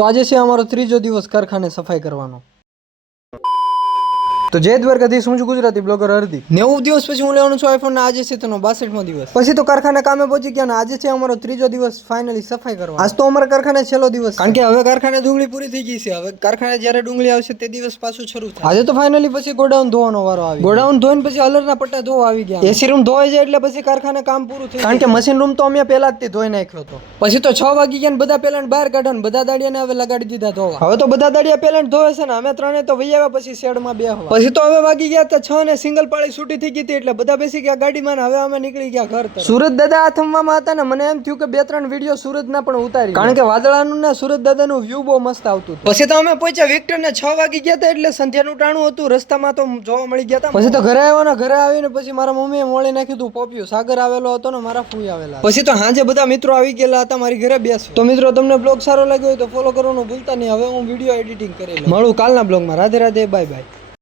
તો આજે છે અમારો ત્રીજો દિવસ કારખાને સફાઈ કરવાનો। તો જય દ્વારકાધીશ, હું છું ગુજરાતી બ્લોગર હરદીપ। 90 દિવસ પછી હું લેવાનો છું આઈફોન ને આજે છે તેનો 62મો દિવસ। પછી તો કારખાને કામે પહોંચી ગયા ને આજે છે અમારો ત્રીજો દિવસ ફાઇનલી સફાઈ કરવા। આજ તો અમારા કારખાને છેલ્લો દિવસ કારણ કે હવે કારખાને ડુંગળી પૂરી થઈ ગઈ છે। હવે કારખાને જ્યારે ડુંગળી આવશે તે દિવસ પાછું શરૂ થાય। આજે તો ફાઇનલી પછી ગોડાઉન ધોવાનો વારો આવી। ગોડાઉન ધોઈને પછી અલરના પટ્ટા ધોવા આવી ગયા। એસી રૂમ ધોવાઈ જાય એટલે પછી કારખાને કામ પૂરું થઈ કારણ કે મશીન રૂમ તો અમે પહેલા જ ધોઈ નાખ્યો હતો। પછી તો 6 વાગી ગયા ને બધા પેલા બહાર કાઢો ને બધા દાડિયાને હવે લગાડી દીધા ધોવા। હવે તો બધા દાડિયા પેલા ધોવે છે ને અમે ત્રણે તો વહી આવ્યા પછી શેડમાં બેહવા। પછી તો હવે વાગી ગયા 6 ને સિંગલ પાળી છૂટી થઈ ગઈ હતી એટલે બધા બેસી ગયા ગાડીમાં ને હવે અમે નીકળી ગયા ઘર તરફ। સુરત દાદા આ થમવામાં હતા ને મને એમ થયું કે 2-3 વિડીયો સુરતના પણ ઉતારી કારણ કે વાદળાનું ને સુરત દાદાનું વ્યૂ બહુ મસ્ત આવતું હતું। પછી તો અમે પહોંચ્યા વિક્ટર ને 6 વાગી ગયા હતા એટલે સંધ્યાનું ટાણું હતું રસ્તામાં તો જોવા મળી ગયા હતા। પછી તો ઘરે આવ્યો ને ઘરે આવીને પછી મારા મમ્મીએ મોળી નાખ્યું હતું પોપિયું। સાગર આવેલો હતો ને મારા ફૂઈ આવેલા। પછી તો હાંજે બધા મિત્રો આવી ગયેલા હતા મારી ઘરે બેસવા। તો મિત્રો તમને બ્લોગ સારો લાગ્યો હોય તો ફોલો કરવાનું ભૂલતા નહીં। હવે હું વિડીયો એડિટિંગ કરી લઉં। મળું કાલના બ્લોગમાં। Radhe Radhe, bye bye.